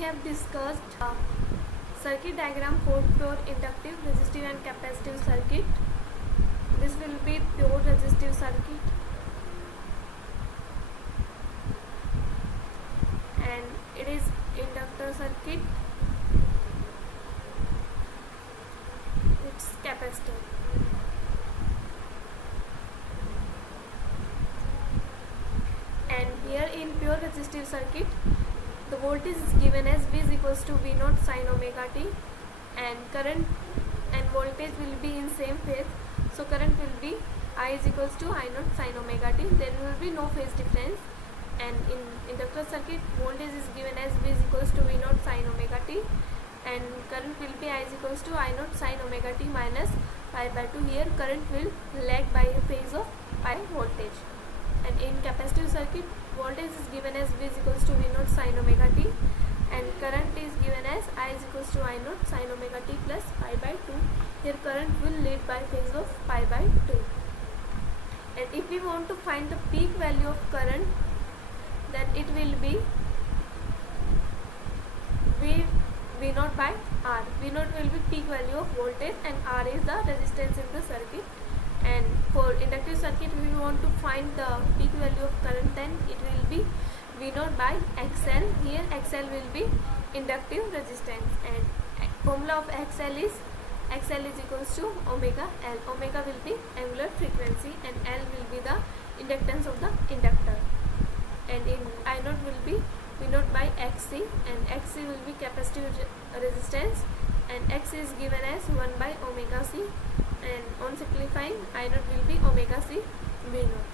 have discussed circuit diagram for pure inductive, resistive and capacitive circuit. This will be pure resistive circuit and it is inductor circuit, it's capacitor. And here in pure resistive circuit, the voltage is given as V is equals to V naught sin omega t, and current and voltage will be in same phase, so current will be I is equals to I naught sin omega t. There will be no phase difference. And in inductor circuit, voltage is given as V is equals to V naught sin omega t, and current will be I is equals to I naught sin omega t minus pi by 2. Here current will lag by a phase of pi voltage. And in capacitive circuit, voltage is given as V is equals to V naught sin omega t, and current is given as I is equals to I naught sin omega t plus pi by 2. Here current will lead by phase of pi by 2. And if we want to find the peak value of current, then it will be V naught by R. V naught will be peak value of voltage and R is the resistance in the circuit. And for inductive circuit, if we want to find the peak value of current, then it will be V naught by XL. Here XL will be inductive resistance, and formula of XL is equals to omega L. Omega will be angular frequency and L will be the inductance of the inductor. And in I naught will be V naught by XC, and XC will be capacitive resistance, and X is given as 1 by omega C, and on simplifying I naught will be omega C V naught.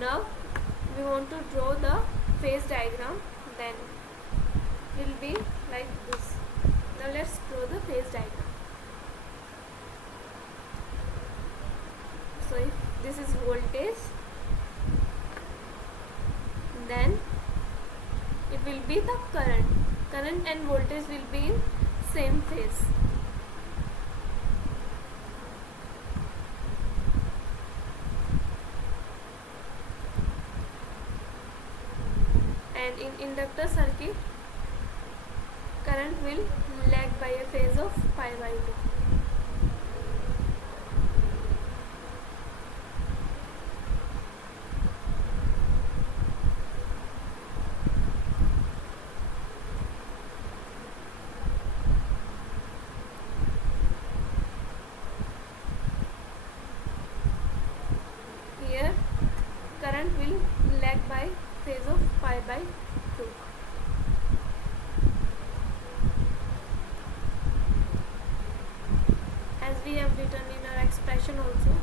Now we want to draw the phase diagram, then will be like this. Now let's draw the phase diagram. So if this is voltage, then it will be the current. Current and voltage will be in same phase. And in inductor circuit, current will lag by a phase of pi by 2. Here current will lag by phase of pi by 2. As we have written in our expression also.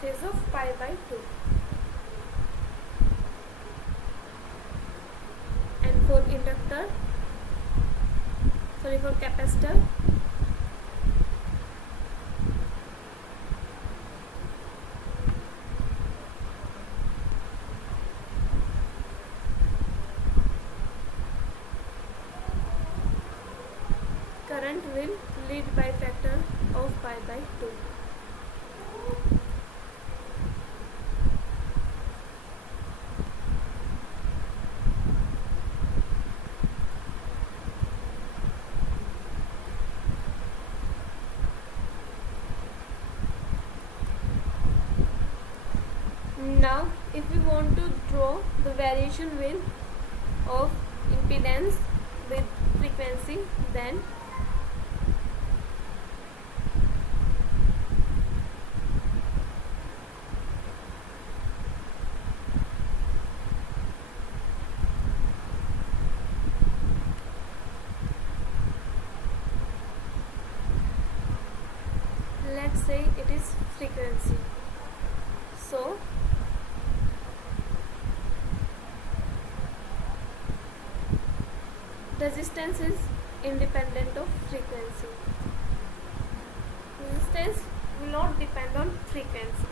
Phase of pi by 2. And for inductor, for capacitor, current will lead by factor of pi by 2. Now if we want to draw the variation wheel of impedance with frequency, then let's say it is frequency. So resistance is independent of frequency. Resistance will not depend on frequency.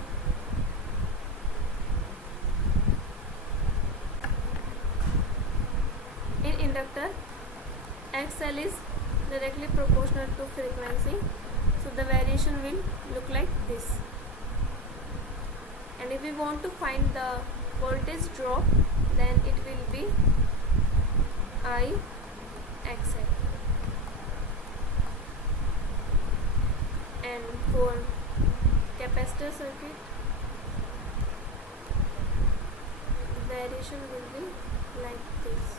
conductor, XL is directly proportional to frequency, so the variation will look like this. And if we want to find the voltage drop, then it will be IXL. And for capacitor circuit, the variation will be like this.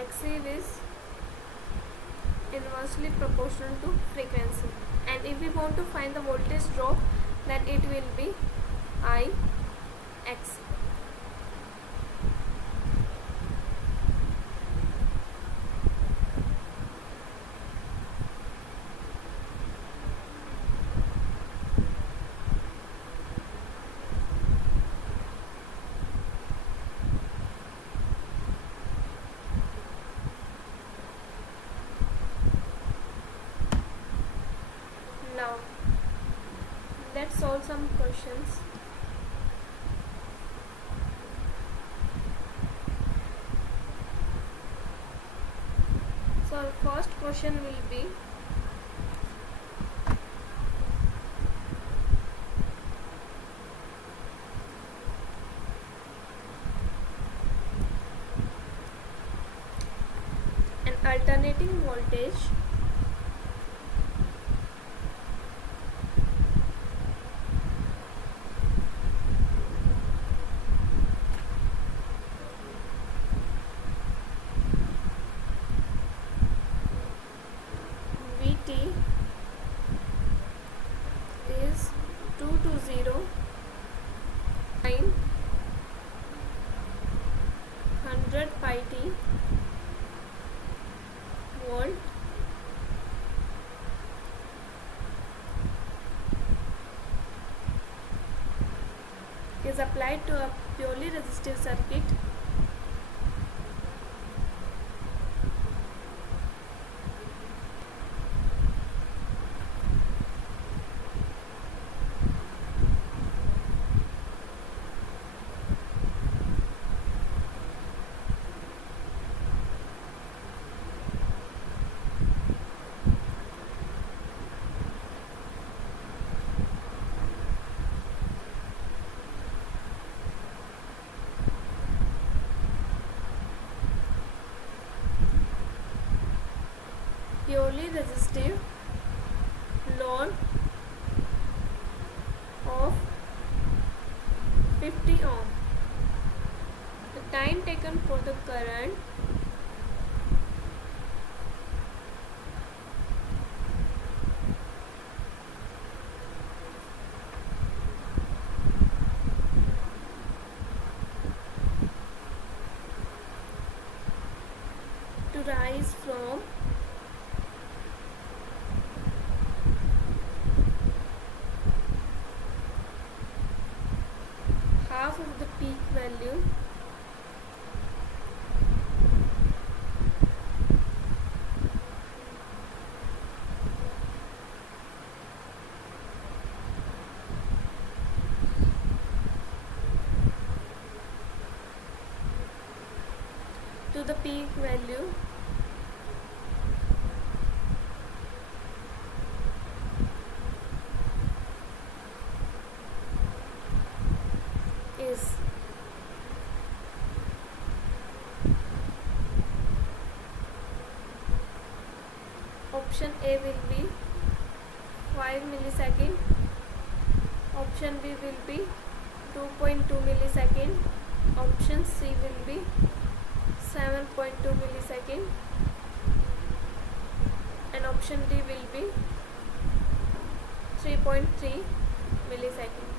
XC is inversely proportional to frequency, and if we want to find the voltage drop, then it will be IX. Now let's solve some questions. So our first question will be, an alternating voltage VT is 220 900 pi t volt is applied to a purely resistive circuit purely resistive load of 50 ohm. The time taken for the current to rise from half of the peak value to the peak value is option A will be 5 millisecond, option B will be 2.2 millisecond, option C will be 7.2 millisecond, option D will be 3.3 millisecond.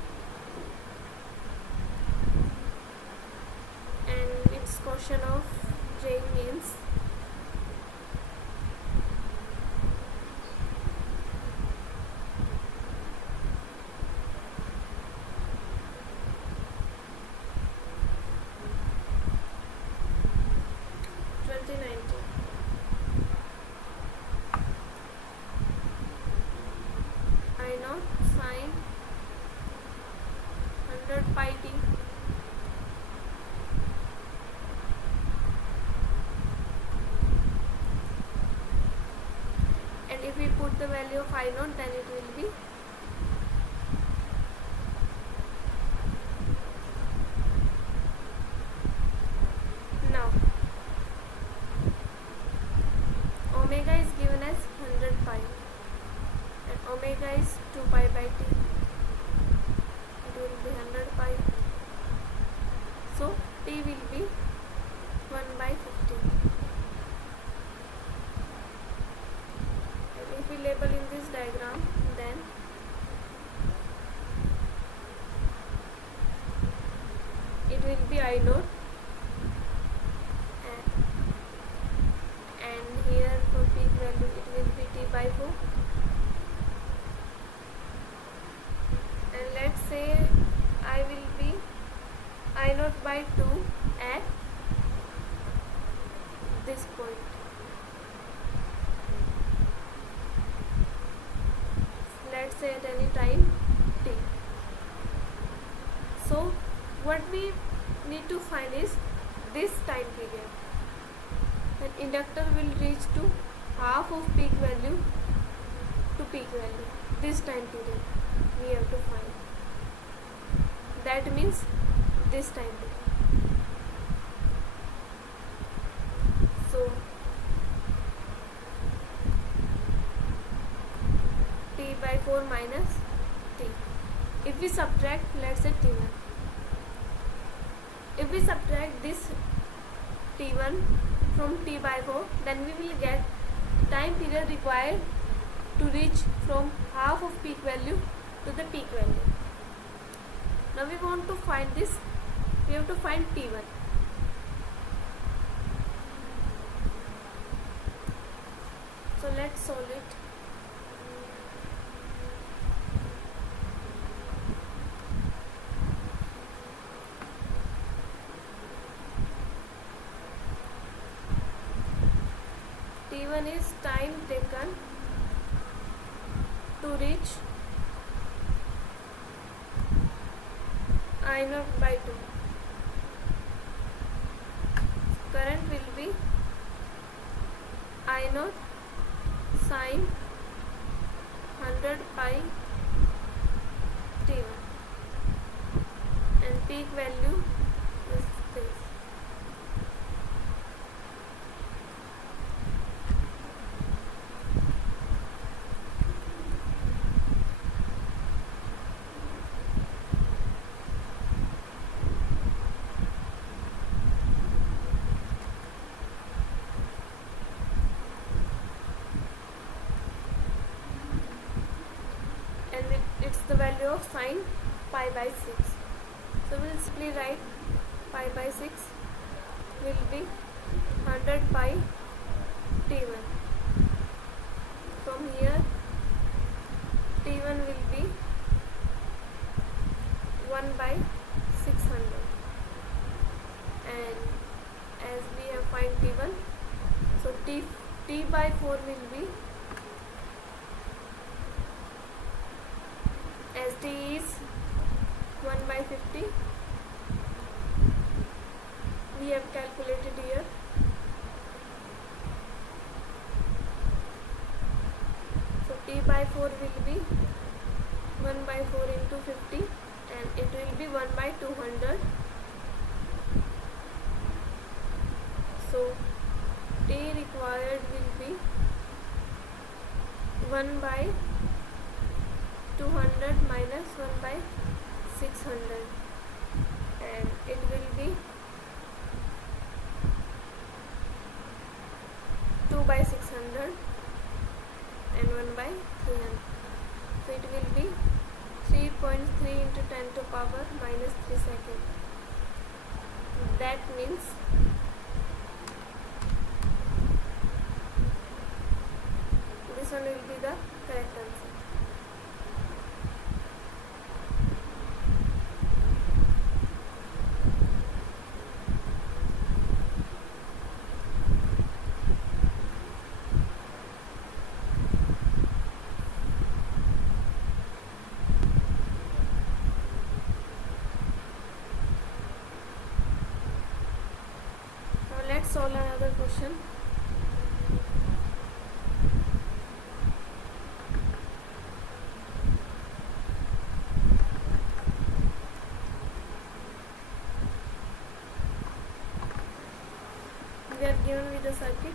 And it's question of JEE means. I naught sine 100 pi t. And if we put the value of I naught, then it will be now omega is given as 100 pi and omega is 2 pi by t. It will be 100 pi. So t will be 1 by 15. And if we label in this diagram, then it will be I naught, and here for peak value it will be t by 4. And let's say I will be I naught by 2 at this point. Let's say at any time t. So what we need to find is this time period. Then inductor will reach to half of peak value to peak value. This time period we have to find. That means this time period. So t by 4 minus t. If we subtract, let's say t1. If we subtract this t1 from t by 4, then we will get time period required to reach from half of peak value to the peak value. Now we want to find this. We have to find t1. So let's solve it. T1 is time taken to reach I naught by 2. Current will be I naught sine 100 pi t1, and peak value is this. It's the value of sine pi by 6. So we'll simply write pi by 6 will be 100 pi t1. From here t1 will be 1 by 600, and as we have find t1, so t by 4 will be, as t is 1 by 50, we have calculated here. So t by 4 will be 1 by 4 into 50, and it will be 1 by 200. So t required will be 1 by 200 minus 1 by 600, and it will be 2 by 600. and 1 by 300. So it will be 3.3 into 10 to power minus 3 seconds. That means this one will be the correct answer. Now let's solve another question. We are given with the circuit.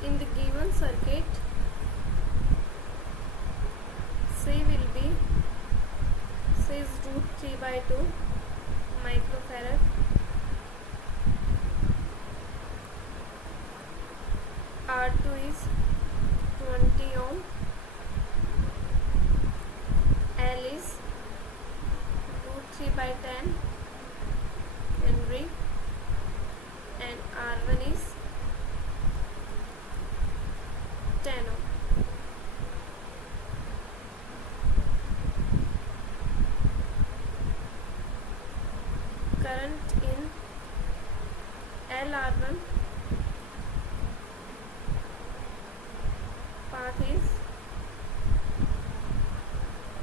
In the given circuit, C will be C is root 3 by 2 microfarad, R2 is 20 ohm, L is root 3 by 10 Henry, and R1 is 10 ohm. Current in LR1 path is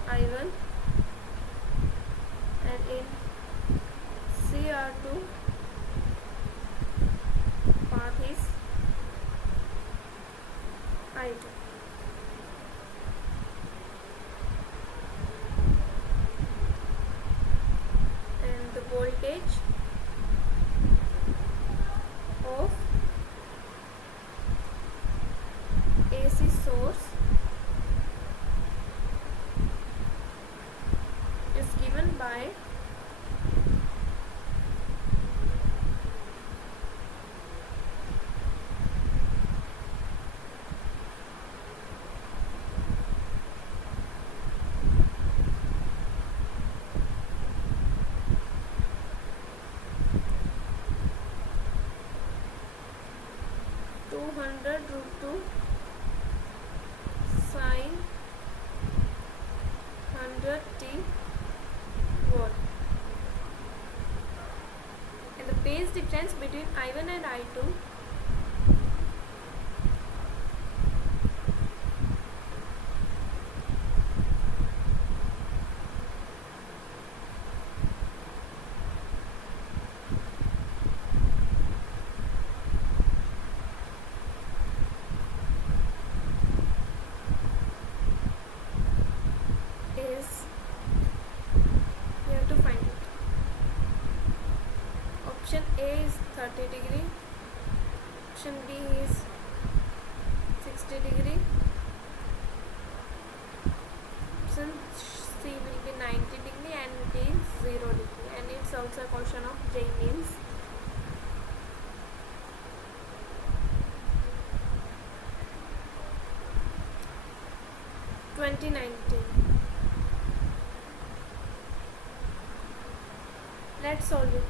I1, and in CR2 path is I2. And the voltage of AC source is given by √2 sin 100t volt, and the phase difference between I1 and I2 is option A is 30 degree, option B is 60 degree, option C will be 90 degree, and D is 0 degree, and it's also a question of JEE means. Let's solve it.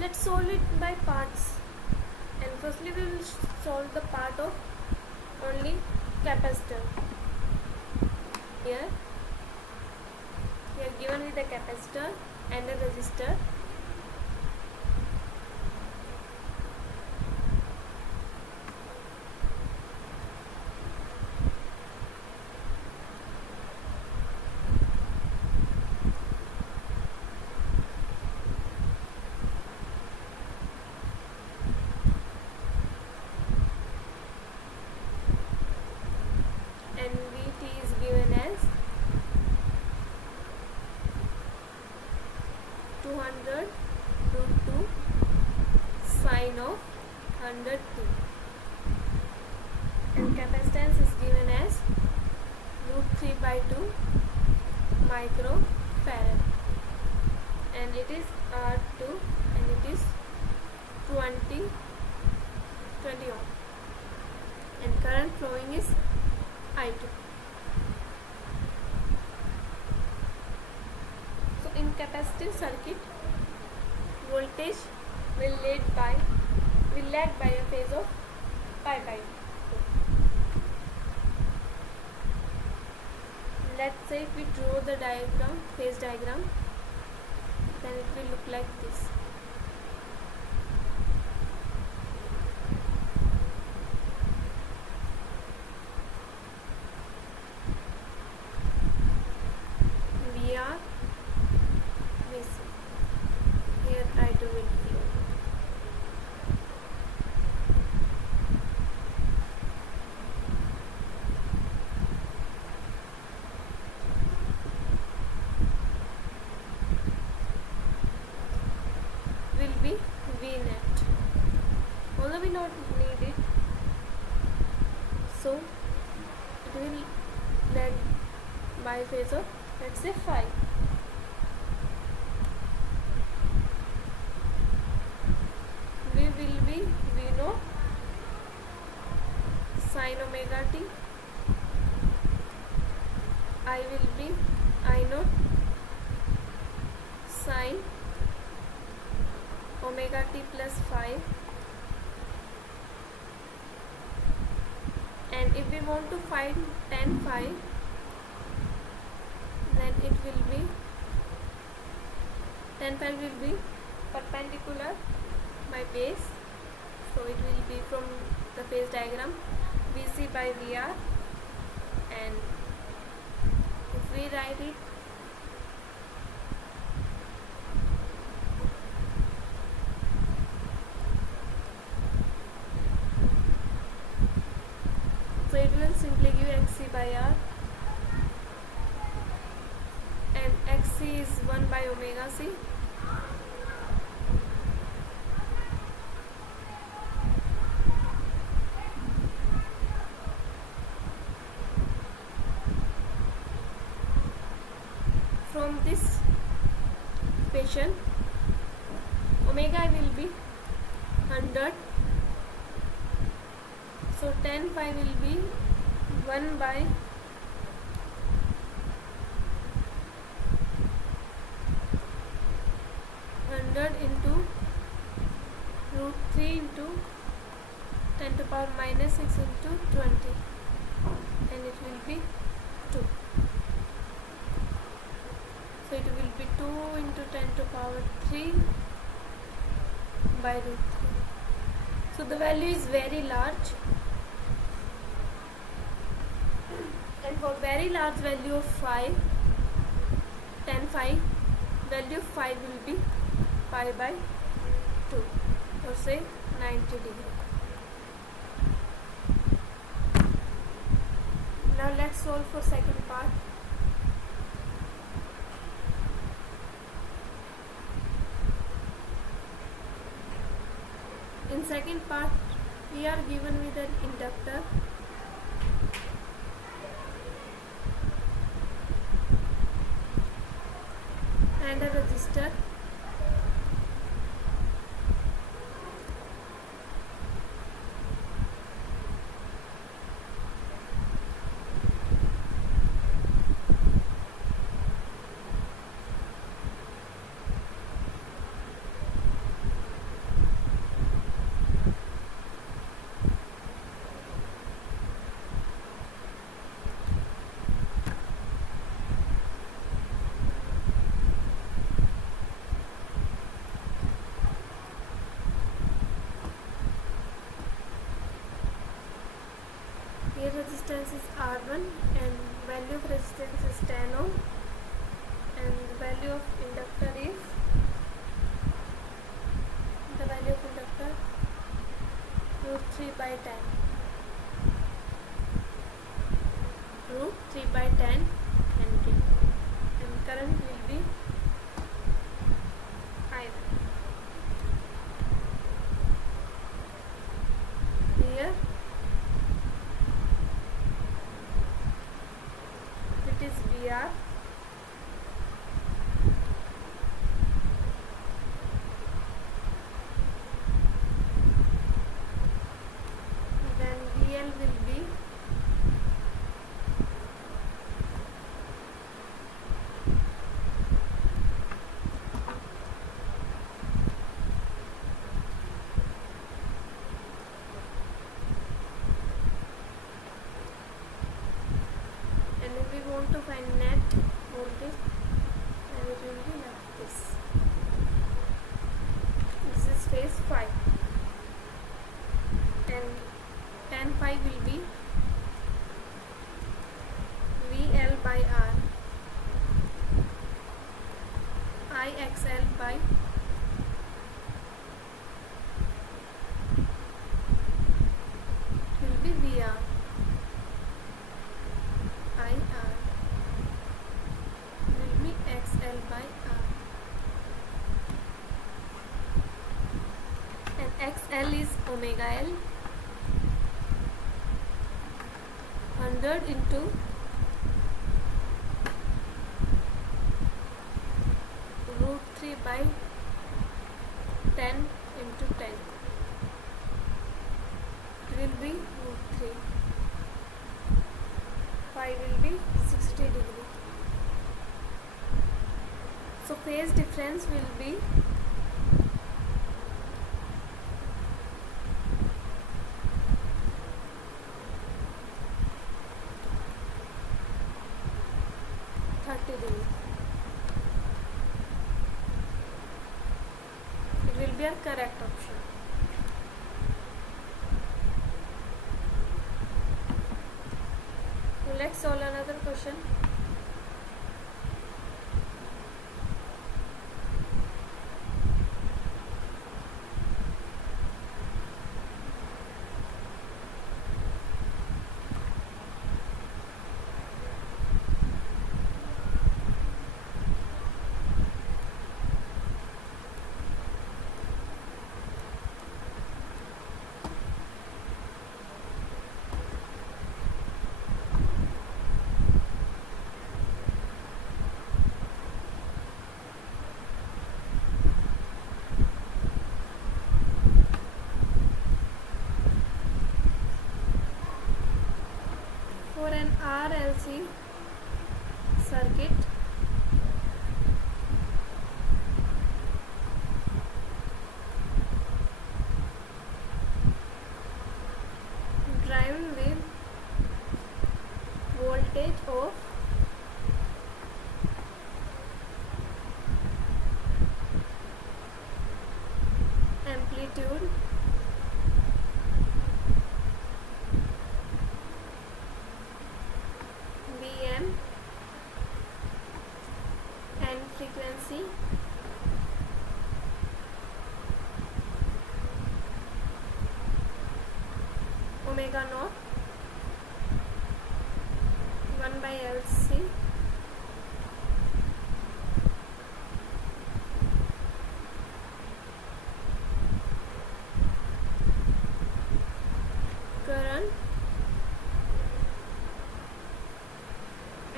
Let's solve it by parts, and firstly we will solve the part of only capacitor. Here we are given with a capacitor and a resistor. And Vt is given as 200 root 2 sine of 100t, and capacitance is given as root 3 by 2 microfarad, and it is R2, and it is 20 ohm, and current flowing is I2. So in capacitive circuit, voltage will lag by a phase of pi by 2. Let's say if we draw the diagram, phase diagram, then it will look like this. VR, VC. Here I2 will flow. Will be VNet. Although we not need it, so it will lag by phase of, let's say, 5. V will be V naught sin omega t. I will be I naught sin omega t plus 5. And if we want to find tan phi, then it will be, tan phi will be perpendicular by base, so it will be from the phase diagram VC by VR, and if we write it, so it will simply give XC by R, and XC is 1 by omega C. From this equation, omega I will be 100, so tan phi will be 1 by 100 into root 3 into 10 to power minus 6 into 20, and it will be 2. So it will be 2 into 10 to power 3 by root 3. So the value is very large, and for very large value of phi, tan phi, value of phi will be pi by 2, or say 90 degree. Now let's solve for second part. In second part, we are given with an inductor and a resistor, here resistance is R1 and value of resistance is 10 ohm, and the value of inductor is root 3 by 10, root 3 by 10 Henry, and current will be I1. Here it is VR, then VL will be and if we want to find net voltage, and it will be like this. This is phase 5, and tan phi will be VL by R, IXL by will be VR, IR will be XL by R, and XL is omega L, 100 into root 3 by 10 into 10. It will be root 3. Phi will be 60 degree. So phase difference will be 30 degree. It will be a correct option. So let's solve another question. RLC circuit driven with voltage of amplitude Bm and frequency omega naught 1 by LC current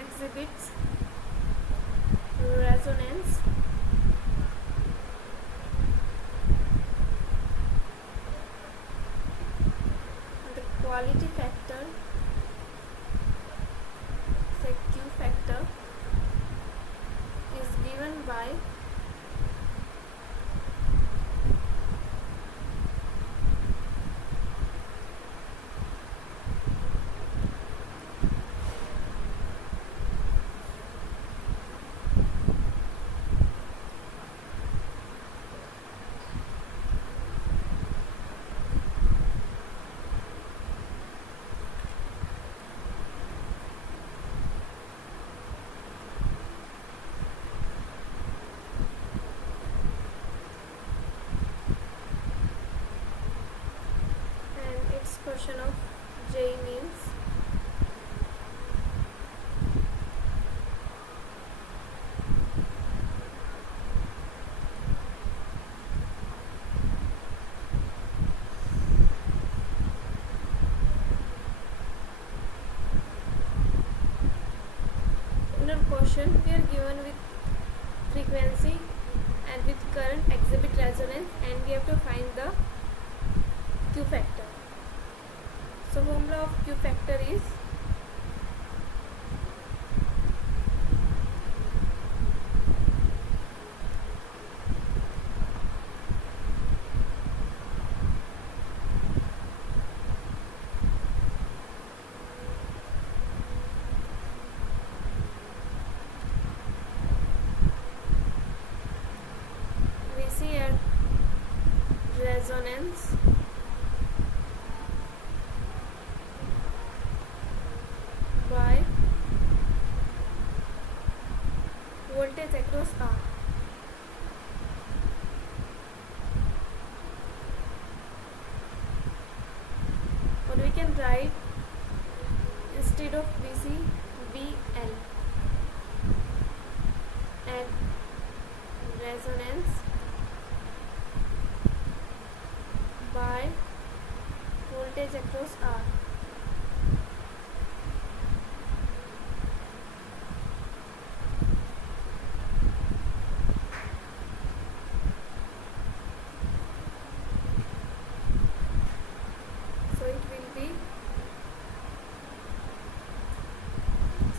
exhibits resonance the quality factor say Q factor is given by question of JEE means in our question we are given with frequency and with current exhibit resonance and we have to find the Q factor. So formula of Q factor is we see at resonance by voltage across R. Or we can write instead of VC, VL and resonance by voltage across R. So it will be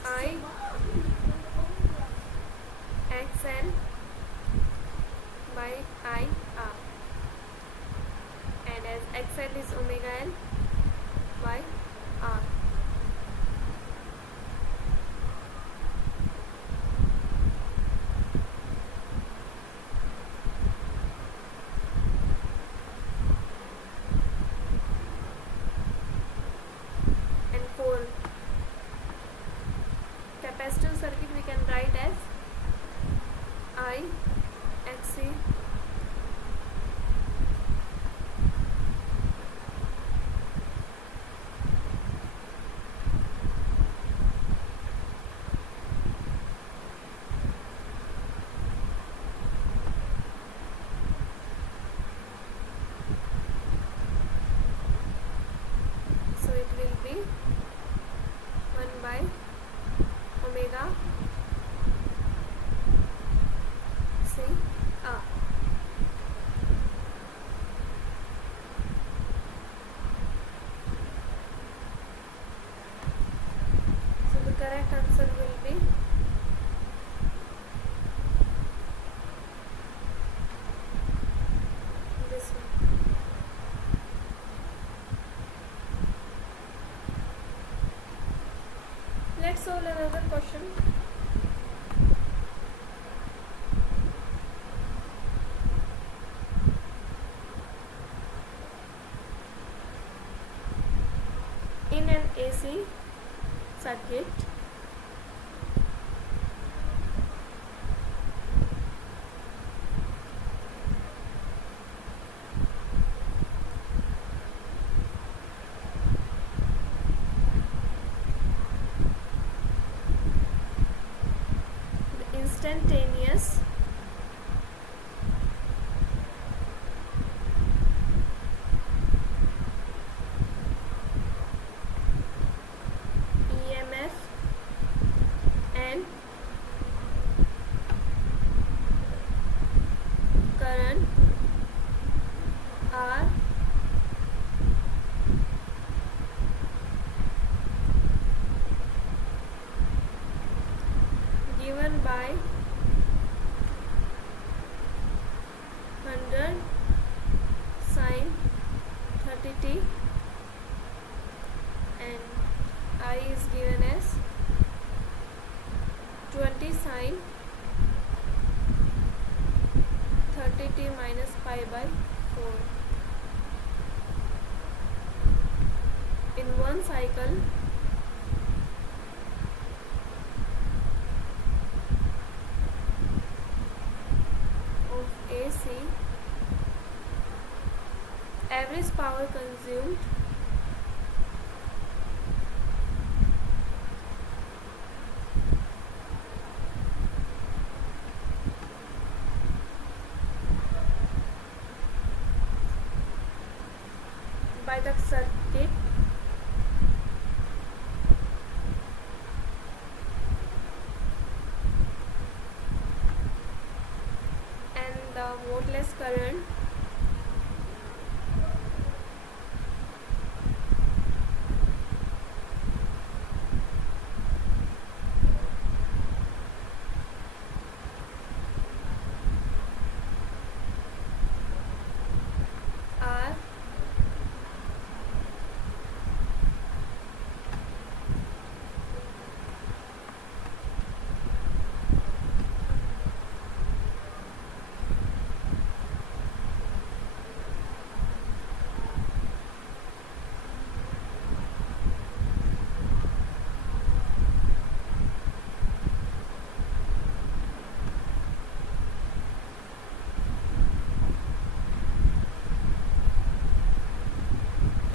I XL by IR, and as XL is omega L by R. And for capacitive circuit we can write as I XC so it will be 1 by omega C R. So the correct answer will be this one. Let's solve another question. In an AC circuit, the instantaneous EMF and current are given by 100 sin 30t and I is given as 20 sin 30t minus pi by 4. In one cycle, of AC, average power consumed by the circuit and the voltless current are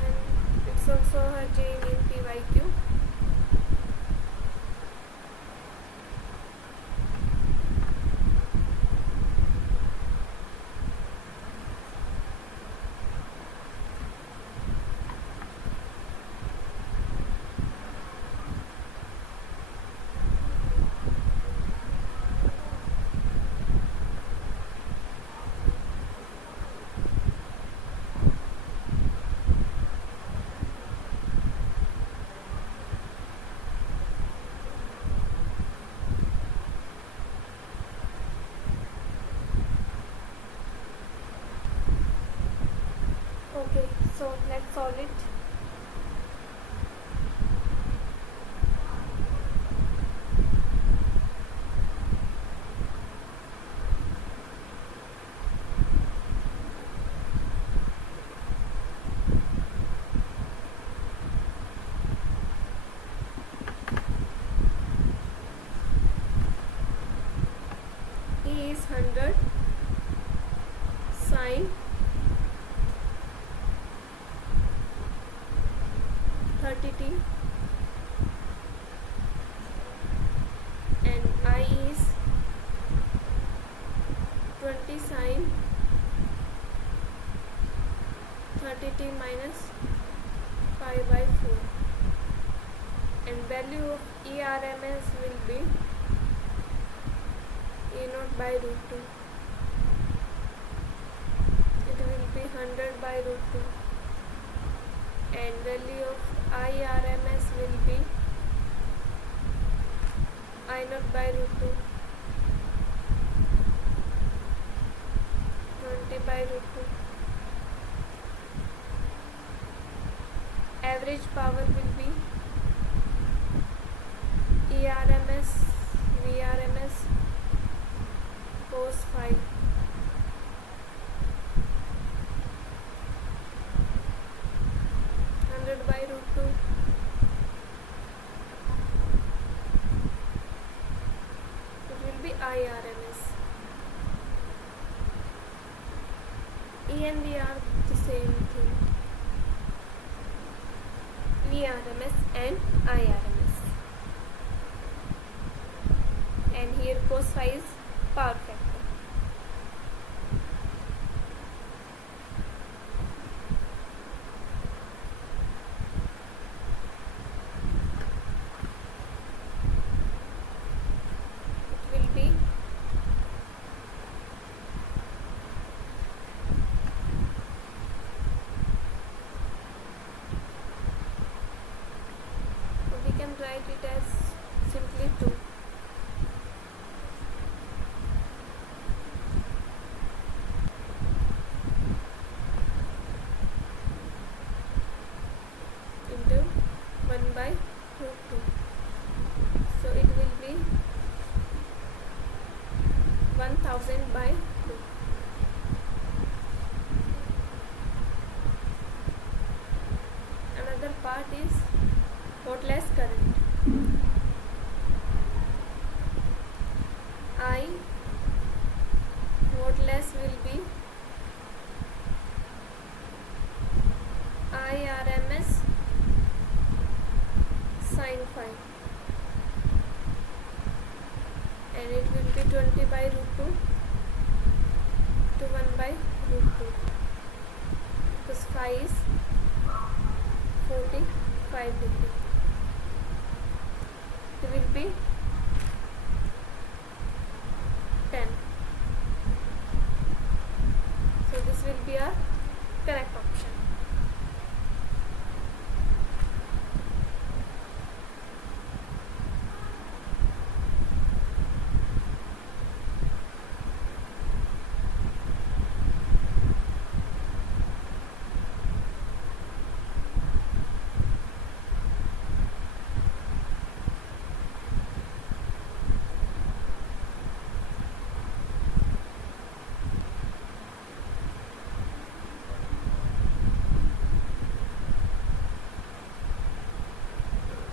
and it's also a JEE PYQ. Okay, so let's solve it. E is 100 sin 30t and I is 20 sin 30t minus pi by 4 and value of ERMS will be E0 by root 2. It will be 100 by root 2 and value of IRMS will be I0 by root 2, 20 by root 2. Average power will be ERMS, VRMS cos phi. 100 by root 2. It will be IRMS. E and V are the same thing. VRMS and IRMS. And here cos phi is power factor. It will be we can write it as simply 2. Into 1 by root 2. So it will be 1000 by 2. Another part is wattless current. I wattless will be IRMS sin phi, and it will be 20 by root 2 to 1 by root 2, because phi is 45 degree. It will be 10. So this will be our correct option.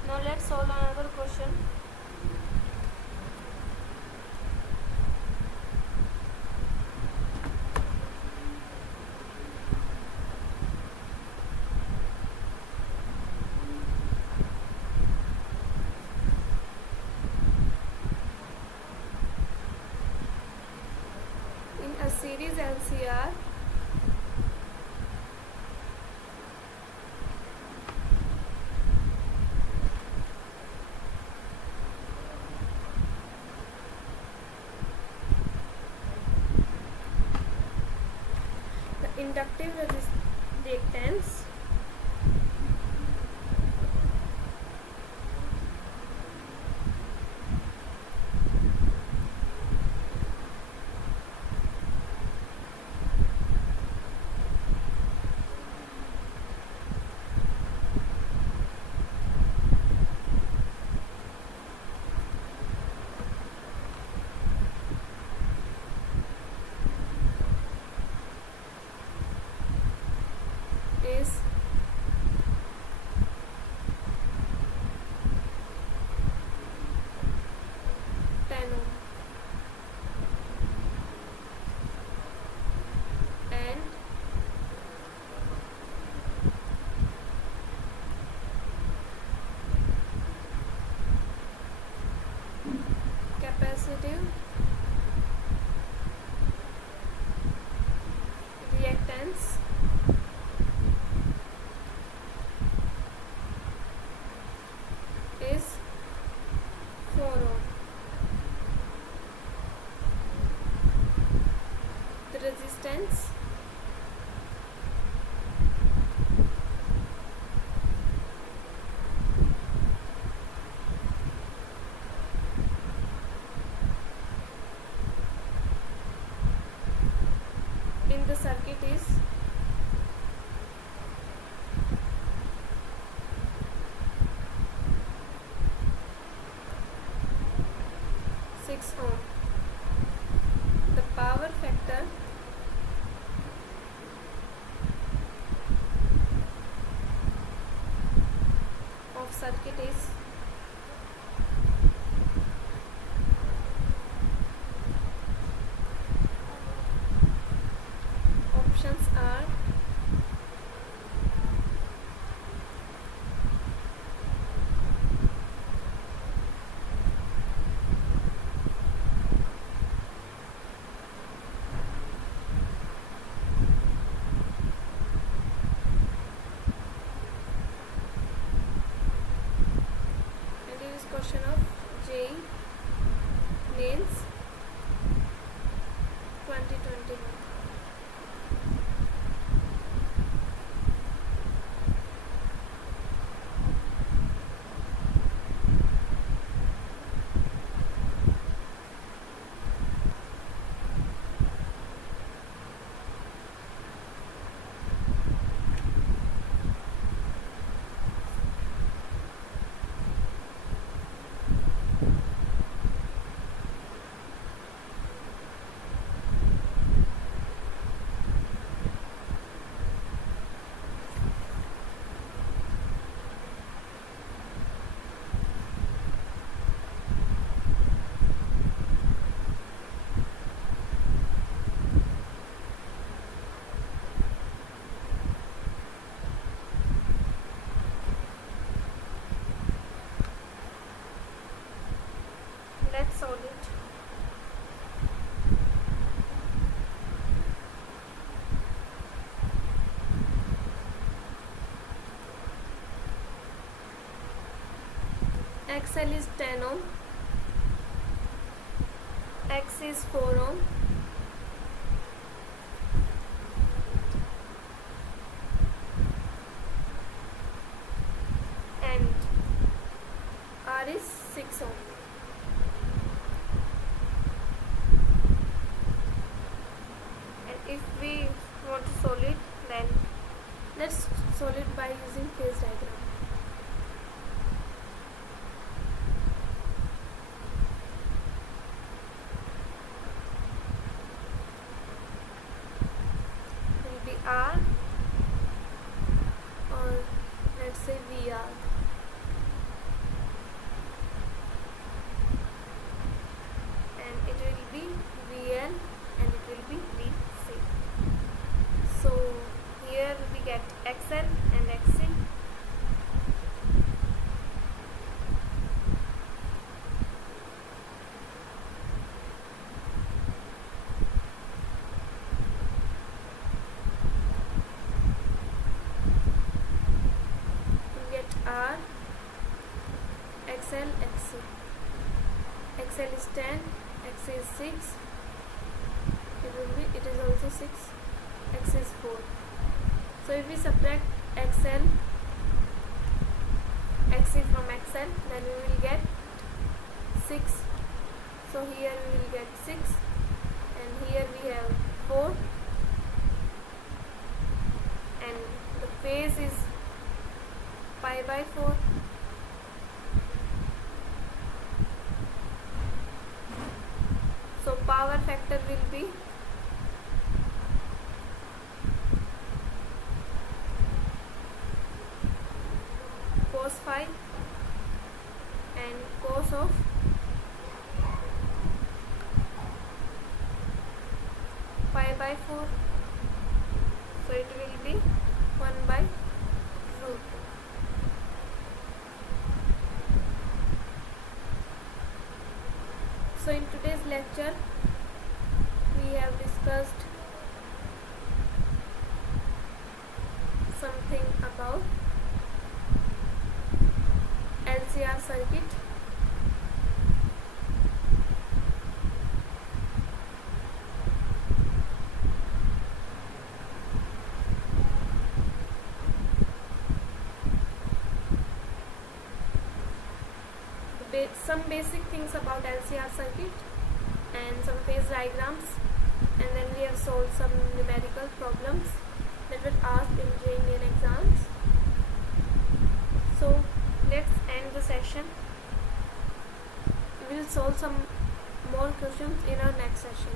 Now let's solve another question. In a series LCR, the inductive reactance is 10 ohm, and capacitive reactance is 4 ohm. The resistance is 6 ohm. The power factor of circuit is options are question of JEE Mains 2021. Let's solve it. XL is 10 ohm, X is 4 ohm, and R is 6 ohm. If we want to solve it, then let's solve it by using phase diagram. It will be R, or let's say VR. And it will be VN, and it will be VC. So here we get XL and XC. We get R, XL, XC. XL is 10, XC is 6. It is also 6. X is 4. So if we subtract XC from XL, then we will get 6. So here we will get 6, and here we have 4, and the phase is pi by 4. So power factor will be cos phi and cos of pi by 4. So it will be 1 by root. So in today's lecture we have discussed something about LCR circuit, some basic things about LCR circuit, and some phase diagrams, and then we have solved some numerical problems that were asked in JEE exams. So let's end the session. We'll solve some more questions in our next session.